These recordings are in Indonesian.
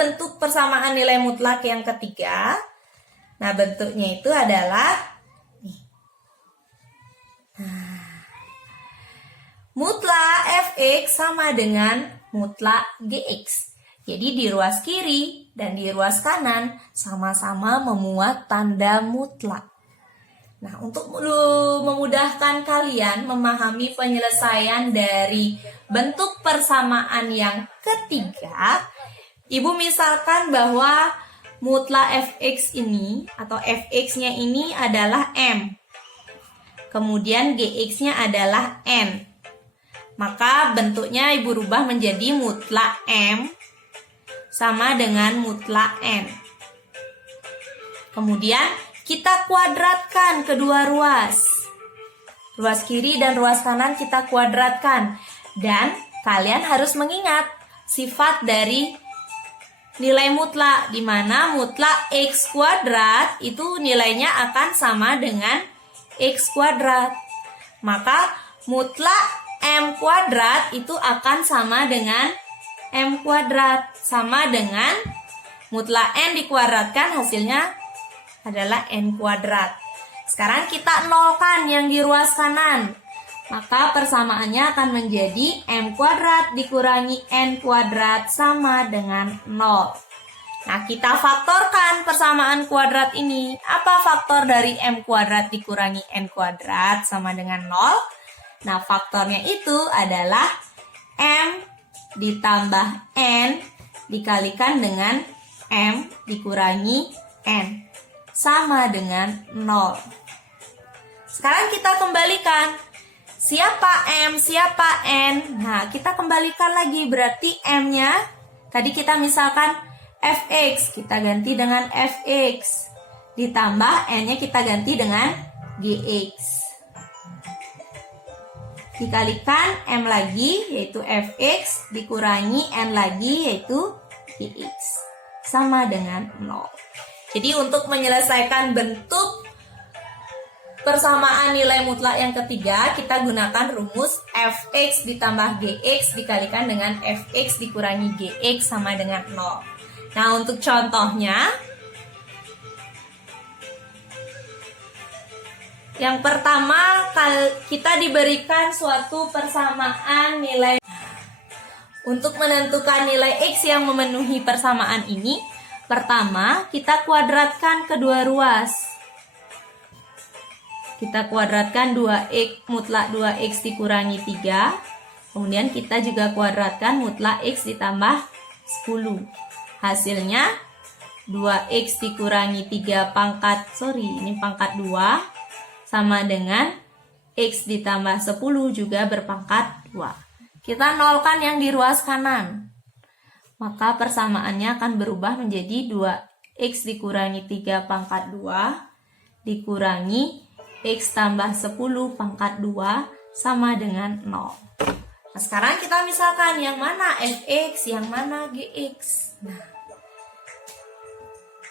bentuk persamaan nilai mutlak yang ketiga. Nah, bentuknya itu adalah mutlak fx sama dengan mutlak gx. Jadi di ruas kiri dan di ruas kanan sama-sama memuat tanda mutlak. Nah, untuk memudahkan kalian memahami penyelesaian dari bentuk persamaan yang ketiga, Ibu misalkan bahwa mutlak fx ini atau fx-nya ini adalah m. Kemudian gx-nya adalah n. Maka bentuknya Ibu rubah menjadi mutlak m sama dengan mutlak n. Kemudian kita kuadratkan kedua ruas. Ruas kiri dan ruas kanan kita kuadratkan. Dan kalian harus mengingat sifat dari nilai mutlak, di mana mutlak x kuadrat itu nilainya akan sama dengan x kuadrat. Maka mutlak m kuadrat itu akan sama dengan m kuadrat. Sama dengan mutlak n dikuadratkan hasilnya adalah n kuadrat. Sekarang kita nolkan yang di ruas kanan. Maka persamaannya akan menjadi m kuadrat dikurangi n kuadrat sama dengan 0. Nah, kita faktorkan persamaan kuadrat ini. Apa faktor dari m kuadrat dikurangi n kuadrat sama dengan 0? Nah, faktornya itu adalah m ditambah n dikalikan dengan m dikurangi n sama dengan 0. Sekarang kita kembalikan. Siapa m, siapa n? Nah, kita kembalikan lagi. Berarti m-nya, tadi kita misalkan fx, kita ganti dengan fx. Ditambah n-nya kita ganti dengan gx. Dikalikan m lagi, yaitu fx, dikurangi n lagi, yaitu gx. Sama dengan 0. Jadi untuk menyelesaikan bentuk persamaan nilai mutlak yang ketiga, kita gunakan rumus fx ditambah gx dikalikan dengan fx dikurangi gx sama dengan 0. Nah, untuk contohnya, yang pertama kita diberikan suatu persamaan nilai. Untuk menentukan nilai x yang memenuhi persamaan ini, pertama kita kuadratkan kedua ruas. Kita kuadratkan 2x mutlak 2x dikurangi 3. Kemudian kita juga kuadratkan mutlak x ditambah 10. Hasilnya 2x dikurangi 3 pangkat, ini pangkat 2 sama dengan x ditambah 10 juga berpangkat 2. Kita nolkan yang di ruas kanan. Maka persamaannya akan berubah menjadi 2x dikurangi 3 pangkat 2 dikurangi x tambah 10 pangkat 2 sama dengan 0. Nah, sekarang kita misalkan yang mana fx, yang mana gx. Nah,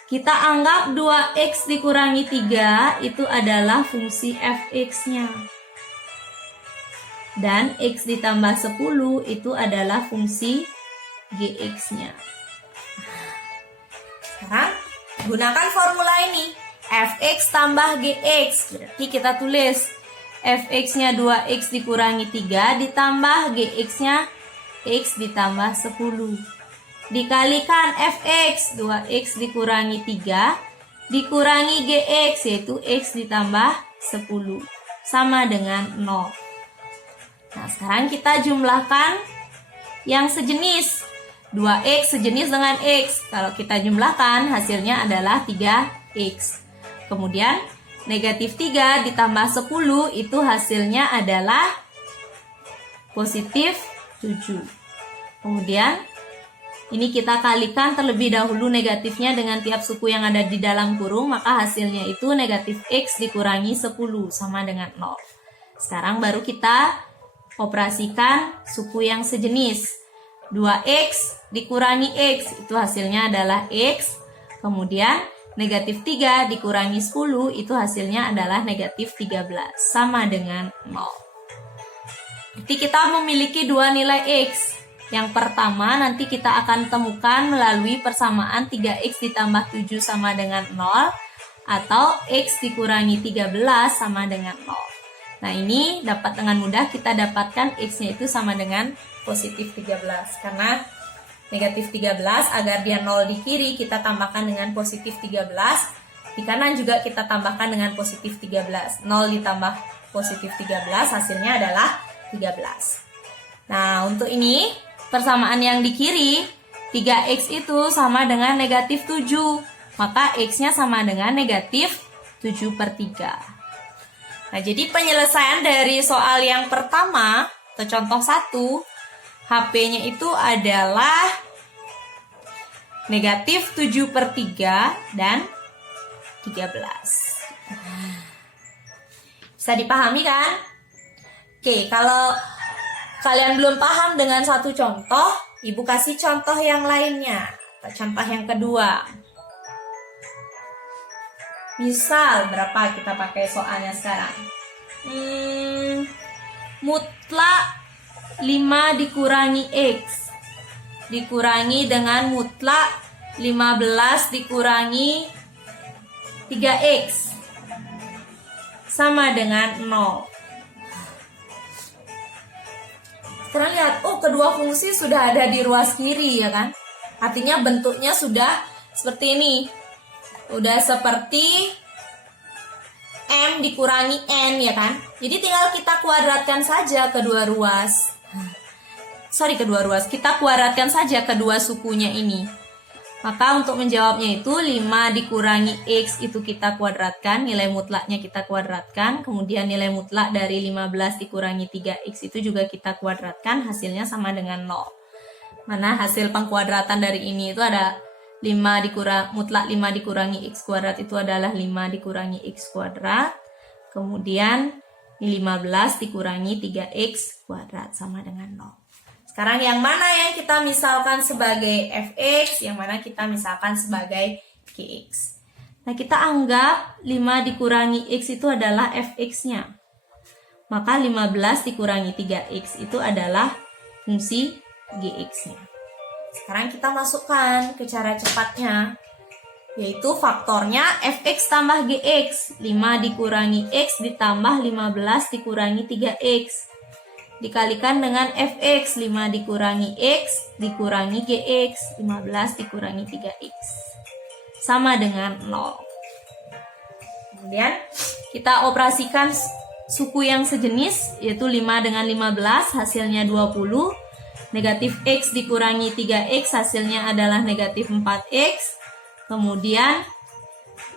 kita anggap 2x dikurangi 3 itu adalah fungsi fx-nya. Dan x ditambah 10 itu adalah fungsi gx-nya. Sekarang gunakan formula ini. Fx tambah gx. Berarti kita tulis fx-nya 2x dikurangi 3 ditambah gx-nya x ditambah 10. Dikalikan fx 2x dikurangi 3 dikurangi gx, yaitu x ditambah 10 sama dengan 0. Nah, sekarang kita jumlahkan yang sejenis. 2x sejenis dengan x. Kalau kita jumlahkan hasilnya adalah 3x. Kemudian negatif 3 ditambah 10 itu hasilnya adalah positif 7. Kemudian ini kita kalikan terlebih dahulu negatifnya dengan tiap suku yang ada di dalam kurung, maka hasilnya itu negatif x dikurangi 10 sama dengan 0. Sekarang baru kita operasikan suku yang sejenis. 2x dikurangi x itu hasilnya adalah x. Kemudian negatif 3 dikurangi 10 itu hasilnya adalah negatif 13 sama dengan 0. Jadi kita memiliki dua nilai x. Yang pertama nanti kita akan temukan melalui persamaan 3x ditambah 7 sama dengan 0 atau x dikurangi 13 sama dengan 0. Nah, ini dapat dengan mudah kita dapatkan x-nya itu sama dengan positif 13. Karena negatif 13 agar dia 0 di kiri kita tambahkan dengan positif 13. Di kanan juga kita tambahkan dengan positif 13. 0 ditambah positif 13 hasilnya adalah 13. Nah, untuk ini persamaan yang di kiri 3x itu sama dengan negatif 7. Maka x-nya sama dengan negatif 7/3. Nah, jadi penyelesaian dari soal yang pertama atau contoh 1, HP-nya itu adalah negatif 7/3 dan 13. Bisa dipahami kan? Oke, kalau kalian belum paham dengan satu contoh, Ibu kasih contoh yang lainnya. Contoh yang kedua. Misal, berapa kita pakai soalnya sekarang? Mutlak 5 dikurangi X dikurangi dengan mutlak 15 dikurangi 3X sama dengan 0. Sekarang lihat, kedua fungsi sudah ada di ruas kiri ya kan? Artinya bentuknya sudah seperti ini. Udah seperti M dikurangi N ya kan? Jadi tinggal kita kuadratkan saja kedua ruas. Kita kuadratkan saja kedua sukunya ini. Maka untuk menjawabnya itu 5 dikurangi X itu kita kuadratkan, nilai mutlaknya kita kuadratkan, kemudian nilai mutlak dari 15 dikurangi 3X itu juga kita kuadratkan, hasilnya sama dengan 0. Mana hasil pengkuadratan dari ini itu ada mutlak 5 dikurangi X kuadrat itu adalah 5 dikurangi X kuadrat, kemudian 15 dikurangi 3X kuadrat sama dengan 0. Sekarang yang mana yang kita misalkan sebagai fx, yang mana kita misalkan sebagai gx. Nah, kita anggap 5 dikurangi x itu adalah fx-nya. Maka 15 dikurangi 3x itu adalah fungsi gx-nya. Sekarang kita masukkan ke cara cepatnya, yaitu faktornya fx tambah gx. 5 dikurangi x ditambah 15 dikurangi 3x. Dikalikan dengan fx, 5 dikurangi x dikurangi gx, 15 dikurangi 3x. Sama dengan 0. Kemudian kita operasikan suku yang sejenis, yaitu 5 dengan 15, hasilnya 20. Negatif x dikurangi 3x, hasilnya adalah negatif 4x. Kemudian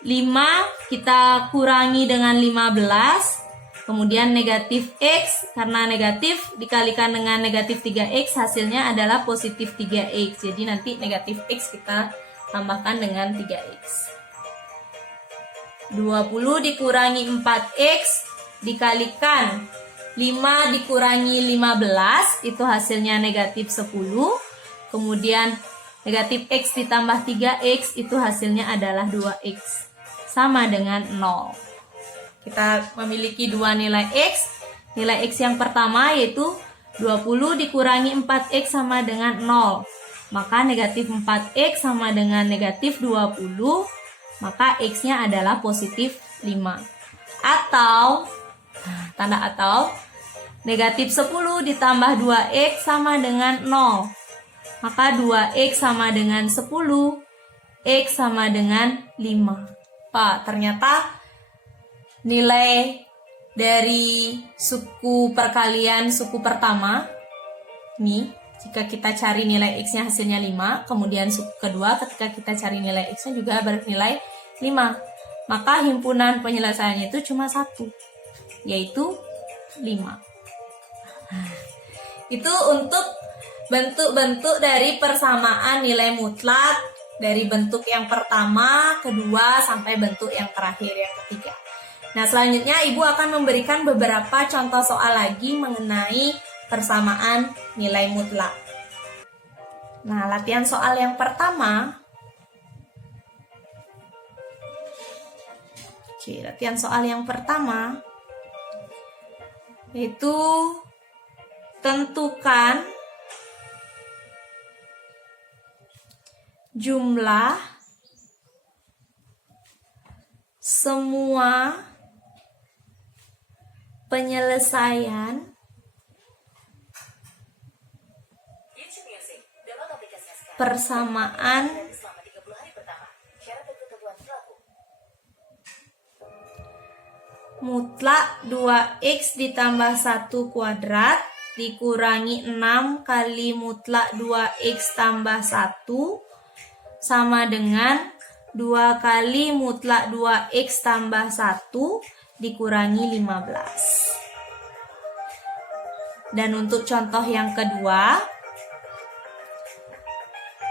5 kita kurangi dengan 15. Kemudian negatif x, karena negatif dikalikan dengan negatif 3x, hasilnya adalah positif 3x. Jadi nanti negatif x kita tambahkan dengan 3x. 20 dikurangi 4x dikalikan 5 dikurangi 15, itu hasilnya negatif 10. Kemudian negatif x ditambah 3x, itu hasilnya adalah 2x. Sama dengan 0. Kita memiliki dua nilai x. Nilai x yang pertama yaitu 20 dikurangi 4x sama dengan 0. Maka negatif 4x sama dengan negatif 20. Maka x-nya adalah positif 5. Atau, tanda atau, negatif 10 ditambah 2x sama dengan 0. Maka 2x sama dengan 10. X sama dengan 5. Pak, ternyata nilai dari suku perkalian suku pertama ini, jika kita cari nilai x-nya hasilnya 5, kemudian suku kedua ketika kita cari nilai x-nya juga bernilai 5. Maka himpunan penyelesaiannya itu cuma 1, yaitu 5. Itu untuk bentuk-bentuk dari persamaan nilai mutlak dari bentuk yang pertama, kedua, sampai bentuk yang terakhir, yang ketiga. Nah, selanjutnya Ibu akan memberikan beberapa contoh soal lagi mengenai persamaan nilai mutlak. Nah, latihan soal yang pertama. Latihan soal yang pertama yaitu tentukan jumlah semua penyelesaian persamaan mutlak 2x ditambah 1 kuadrat dikurangi 6 kali mutlak 2x tambah 1 sama dengan 2 kali mutlak 2x tambah 1 dikurangi 15. Dan untuk contoh yang kedua,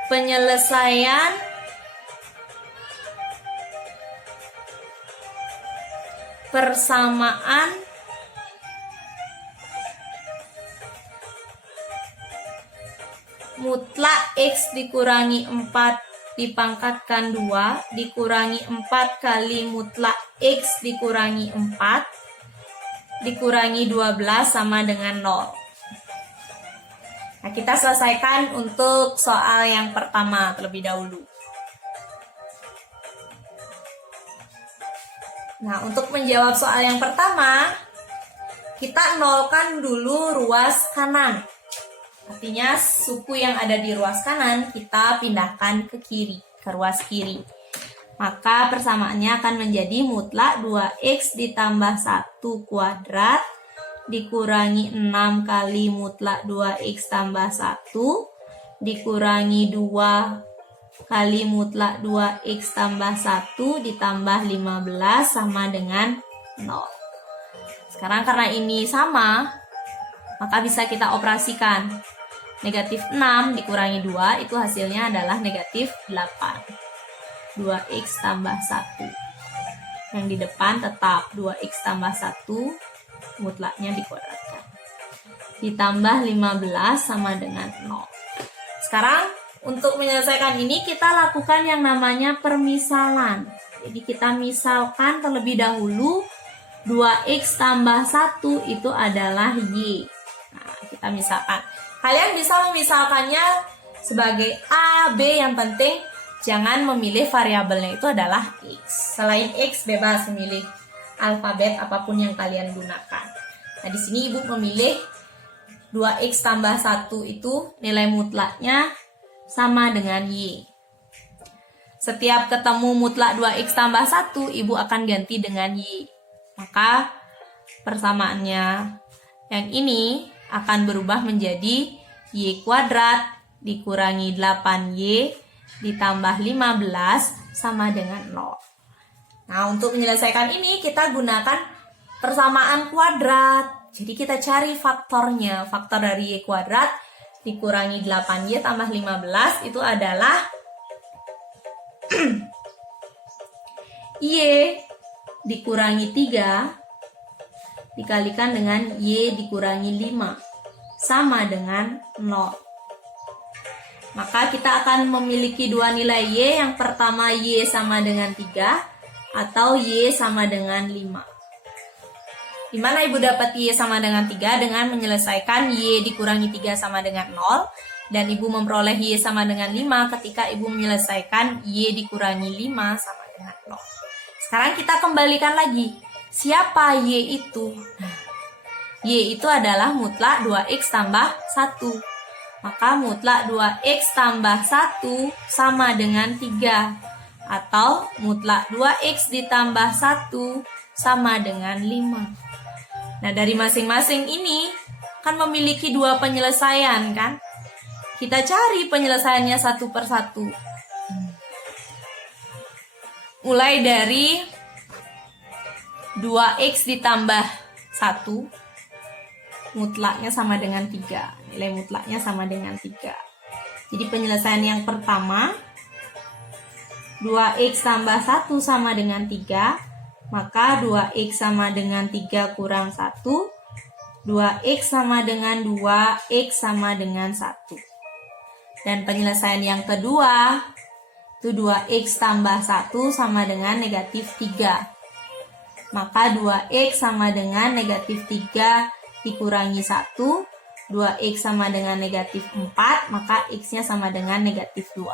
penyelesaian persamaan mutlak x dikurangi 4 dipangkatkan 2 dikurangi 4 kali mutlak x dikurangi 4 dikurangi 12 sama dengan 0. Nah, kita selesaikan untuk soal yang pertama terlebih dahulu. Nah, untuk menjawab soal yang pertama, kita nolkan dulu ruas kanan. Artinya, suku yang ada di ruas kanan kita pindahkan ke kiri, ke ruas kiri. Maka persamaannya akan menjadi mutlak 2x ditambah 1 kuadrat dikurangi 6 kali mutlak 2x tambah 1 dikurangi 2 kali mutlak 2x tambah 1 ditambah 15 sama dengan 0. Sekarang karena ini sama, maka bisa kita operasikan. Negatif 6 dikurangi 2 itu hasilnya adalah negatif 8. 2x tambah 1. Yang di depan tetap 2x tambah 1, mutlaknya dikuadratkan. Ditambah 15 sama dengan 0. Sekarang untuk menyelesaikan ini kita lakukan yang namanya permisalan. Jadi kita misalkan terlebih dahulu 2x tambah 1 itu adalah y. Nah, kita misalkan. Kalian bisa memisalkannya sebagai A, B, yang penting jangan memilih variabelnya itu adalah x. Selain x bebas memilih alfabet apapun yang kalian gunakan. Nah, di sini Ibu memilih 2x tambah 1 itu nilai mutlaknya sama dengan y. Setiap ketemu mutlak 2x tambah 1, Ibu akan ganti dengan y. Maka persamaannya yang ini akan berubah menjadi y kuadrat dikurangi 8y ditambah 15 sama dengan 0. Nah, untuk menyelesaikan ini kita gunakan persamaan kuadrat. Jadi kita cari faktornya. Faktor dari y kuadrat dikurangi 8y tambah 15 itu adalah y dikurangi 3 dikalikan dengan y dikurangi 5 sama dengan 0. Maka kita akan memiliki dua nilai y. Yang pertama y sama dengan 3 atau y sama dengan 5. Di mana Ibu dapat y sama dengan 3 dengan menyelesaikan y dikurangi 3 sama dengan 0. Dan Ibu memperoleh y sama dengan 5 ketika Ibu menyelesaikan y dikurangi 5 sama dengan 0. Sekarang kita kembalikan lagi. Siapa y itu? Nah, y itu adalah mutlak 2x tambah 1. Maka mutlak 2x tambah 1 sama dengan 3. Atau mutlak 2x ditambah 1 sama dengan 5. Nah, dari masing-masing ini kan memiliki dua penyelesaian kan? Kita cari penyelesaiannya satu per satu. Mulai dari 2x ditambah 1, mutlaknya sama dengan 3. Nilai mutlaknya sama dengan 3. Jadi penyelesaian yang pertama, 2x tambah 1 sama dengan 3. Maka 2x sama dengan 3 kurang 1. 2x sama dengan 2, x sama dengan 1. Dan penyelesaian yang kedua, itu 2x tambah 1 sama dengan negatif 3. Maka 2x sama dengan negatif 3 dikurangi 1. 2x sama dengan negatif 4, maka x-nya sama dengan negatif 2.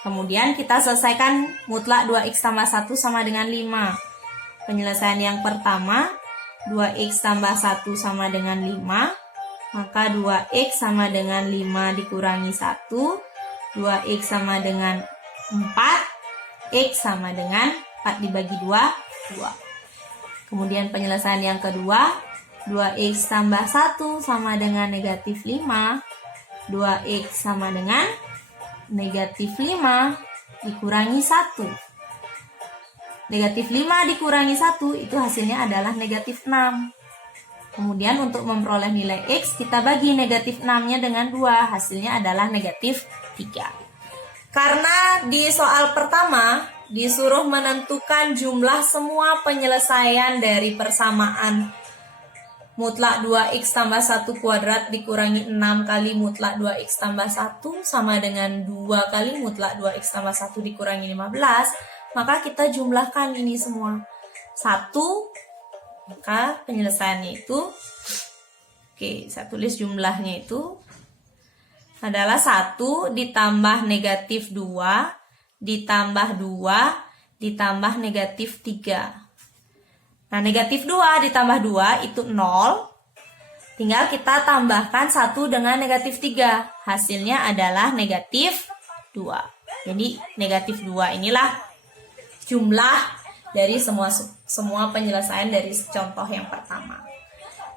Kemudian kita selesaikan mutlak 2x tambah 1 sama dengan 5. Penyelesaian yang pertama, 2x tambah 1 sama dengan 5. Maka 2x sama dengan 5 dikurangi 1. 2x sama dengan 4. X sama dengan 4 dibagi 2, 2. Kemudian penyelesaian yang kedua, 2x tambah 1 sama dengan negatif 5. 2x sama dengan negatif 5 dikurangi 1. Negatif 5 dikurangi 1 itu hasilnya adalah negatif 6. Kemudian untuk memperoleh nilai X, kita bagi negatif 6-nya dengan 2. Hasilnya adalah negatif 3. Karena di soal pertama disuruh menentukan jumlah semua penyelesaian dari persamaan mutlak 2x tambah 1 kuadrat dikurangi 6 kali mutlak 2x tambah 1 sama dengan 2 kali mutlak 2x tambah 1 dikurangi 15, maka kita jumlahkan ini semua. 1, maka penyelesaiannya itu, saya tulis jumlahnya itu adalah 1 ditambah negatif 2 ditambah 2 ditambah negatif 3. Nah, negatif 2 ditambah 2 itu 0. Tinggal kita tambahkan 1 dengan negatif 3. Hasilnya adalah negatif 2. Jadi, negatif 2 inilah jumlah dari semua penyelesaian dari contoh yang pertama.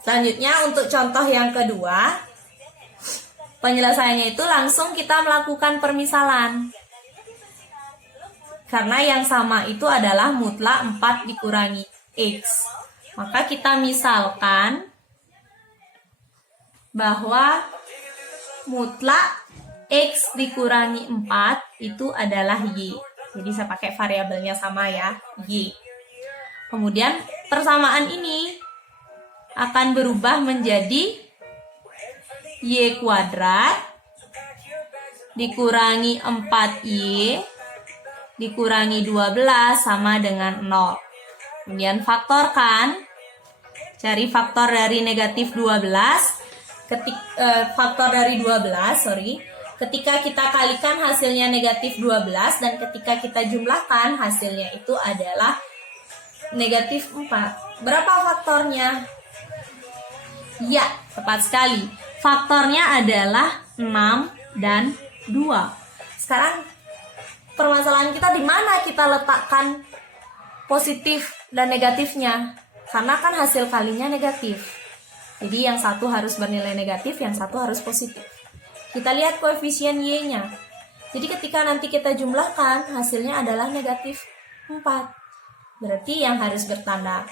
Selanjutnya, untuk contoh yang kedua, penyelesaiannya itu langsung kita melakukan permisalan. Karena yang sama itu adalah mutlak 4 dikurangi X. Maka kita misalkan bahwa mutlak X dikurangi 4 itu adalah Y. Jadi saya pakai variabelnya sama ya, Y. Kemudian persamaan ini akan berubah menjadi Y kuadrat dikurangi 4Y dikurangi 12 sama dengan 0. Kemudian faktorkan, cari faktor dari negatif 12, ketika kita kalikan hasilnya negatif 12 dan ketika kita jumlahkan hasilnya itu adalah negatif 4. Berapa faktornya? Ya, tepat sekali. Faktornya adalah 6 dan 2. Sekarang permasalahan kita di mana kita letakkan positif dan negatifnya, karena kan hasil kalinya negatif. Jadi yang satu harus bernilai negatif, yang satu harus positif. Kita lihat koefisien Y-nya. Jadi ketika nanti kita jumlahkan, hasilnya adalah negatif 4. Berarti yang harus bertanda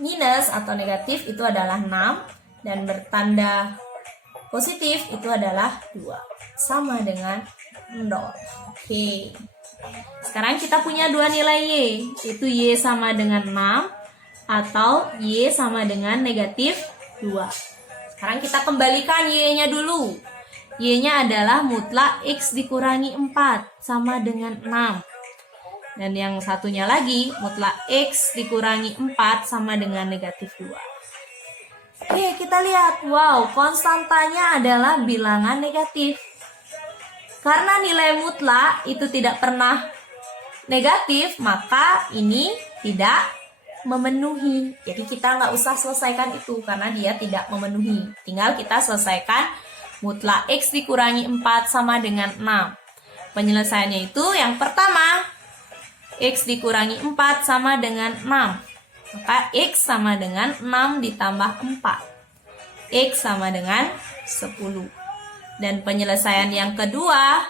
minus atau negatif itu adalah 6, dan bertanda positif itu adalah 2. Sama dengan 0. Oke. Sekarang kita punya dua nilai Y, yaitu Y sama dengan 6 atau Y sama dengan negatif 2. Sekarang kita kembalikan Y-nya dulu. Y-nya adalah mutlak X dikurangi 4 sama dengan 6. Dan yang satunya lagi, mutlak X dikurangi 4 sama dengan negatif 2. Oke, kita lihat. Wow, konstantanya adalah bilangan negatif. Karena nilai mutlak itu tidak pernah negatif, maka ini tidak memenuhi. Jadi kita nggak usah selesaikan itu karena dia tidak memenuhi. Tinggal kita selesaikan mutlak X dikurangi 4 sama dengan 6. Penyelesaiannya itu yang pertama, X dikurangi 4 sama dengan 6. Maka X sama dengan 6 ditambah 4. X sama dengan 10. Dan penyelesaian yang kedua,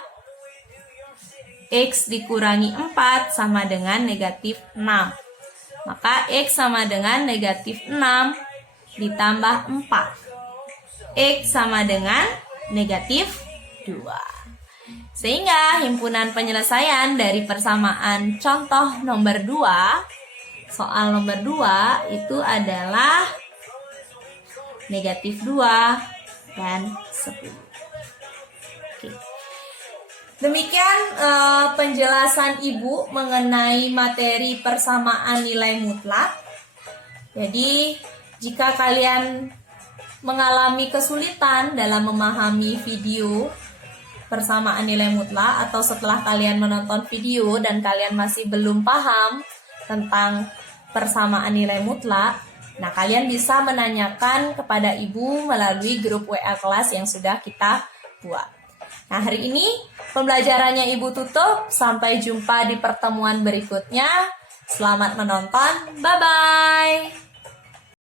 X dikurangi 4 sama dengan negatif 6. Maka X sama dengan negatif 6 ditambah 4. X sama dengan negatif 2. Sehingga himpunan penyelesaian dari persamaan contoh nomor 2, soal nomor 2 itu adalah negatif 2 dan 10. Demikian penjelasan Ibu mengenai materi persamaan nilai mutlak. Jadi, jika kalian mengalami kesulitan dalam memahami video persamaan nilai mutlak, atau setelah kalian menonton video dan kalian masih belum paham tentang persamaan nilai mutlak, nah kalian bisa menanyakan kepada ibu melalui grup WA kelas yang sudah kita buat. Nah, hari ini pembelajarannya ibu tutup. Sampai jumpa di pertemuan berikutnya. Selamat menonton. Bye-bye.